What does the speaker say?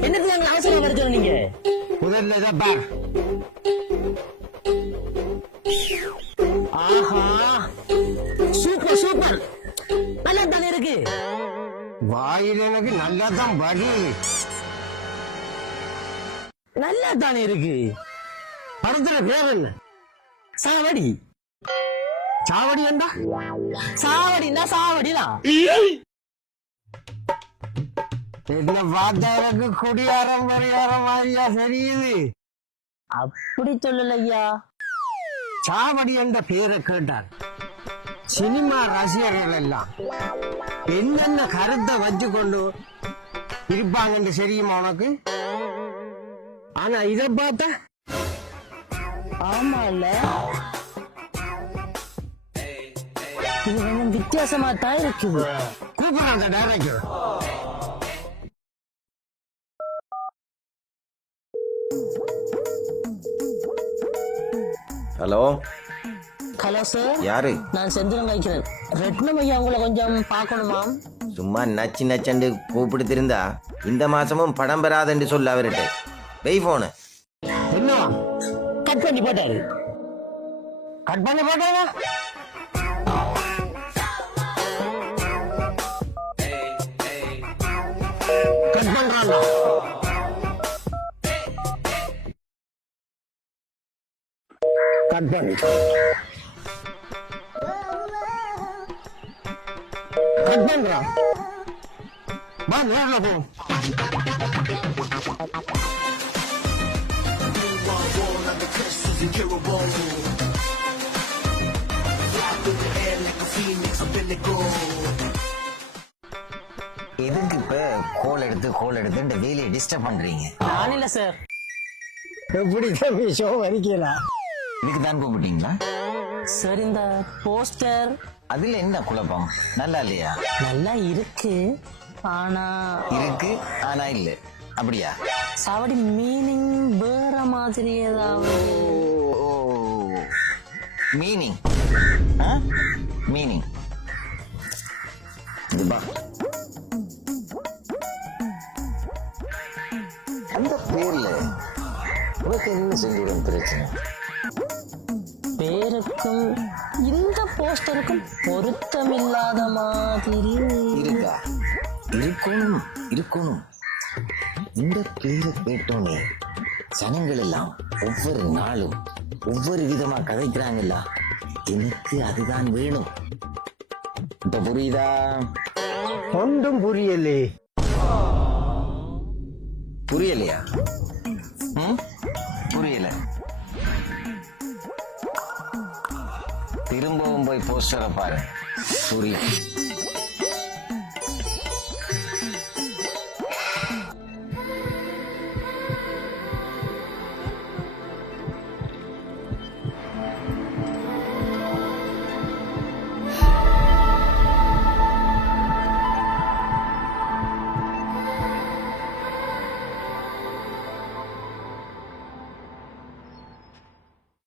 என்னத்துக்கு அங்க அவசரம் வர சொன்னீங்க? முதல்ல ஆஹா. Super super. வாயில் எனக்கு நல்லா தான் வலி. நல்லா தானே இருக்கு? படத்துல பேர் என்ன? சாவடி. சாவடி என்றா சாவடினா? சாவடிதான் என்ன பார்த்தா எனக்கு குடியாரம் பரிகாரம் மாதிரியா தெரியுது? அப்படி சொல்லல ஐயா சாவடி என்ற பேரை கேட்டார். சினிமா ரசிகர்கள் எல்லாம். என்னென்ன கருத்தை வச்சு கொண்டு இருப்பாங்கன்னு தெரியுமா உனக்கு? ஆனா இதை பார்த்த ஆமா இல்ல இது கொஞ்சம் வித்தியாசமா தான் இருக்குது கூப்பிடுறாங்க டைரக்டர் ஹலோ ஹலோ சார் யாரு? நான் செந்திரம் வைக்கிறேன். ரெட்னம் ஐயா உங்களை கொஞ்சம் பார்க்கணுமா? சும்மா நச்சு நச்சண்டு கூப்பிடுத்திருந்தா இந்த மாசமும் படம் பெறாதன்னு சொல்ல அவர்கிட்ட. வெய் போனு என்ன? கட் பண்ணி போட்டாரு. கட் பண்ணி போட்டாங்க கட் பண்றாங்க கட் பண்ணு. கட் பண்றான் வா நேரில் போ. எதுக்கு இப்ப கோல் எடுத்து கோல் எடுத்து இந்த வேலையை டிஸ்டர்ப் பண்றீங்க? நான் இல்ல சார் எப்படி ஷோ வரிக்கலாம் இதுக்கு தான் கூப்பிட்டீங்களா? சார் இந்த போஸ்டர் அதுல என்ன குழப்பம்? நல்லா இல்லையா? நல்லா இருக்கு. ஆனா இருக்கு ஆனா இல்ல. அப்படியா? சாவடி மீனிங் வேற மாதிரி ஏதாவது. மீனிங் மீனிங் அந்த பேர்ல உனக்கு என்ன சொல்லிடும் பிரச்சனை? பேருக்கும் இந்த போஸ்டருக்கும் பொருத்தமில்லாத மாதிரி. இருக்கா? இருக்கணும் இருக்கணும். இந்த பேரை கேட்டோன்னே ஜனங்கள் எல்லாம் ஒவ்வொரு நாளும் ஒவ்வொரு விதமா கதைக்கிறாங்கல்ல. எனக்கு அதுதான் வேணும். இப்ப புரியுதா? ஒன்றும் புரியலே. புரியலையா? ம்? திரும்பவும் போய் போஸ்டரை பாரு. புரியும்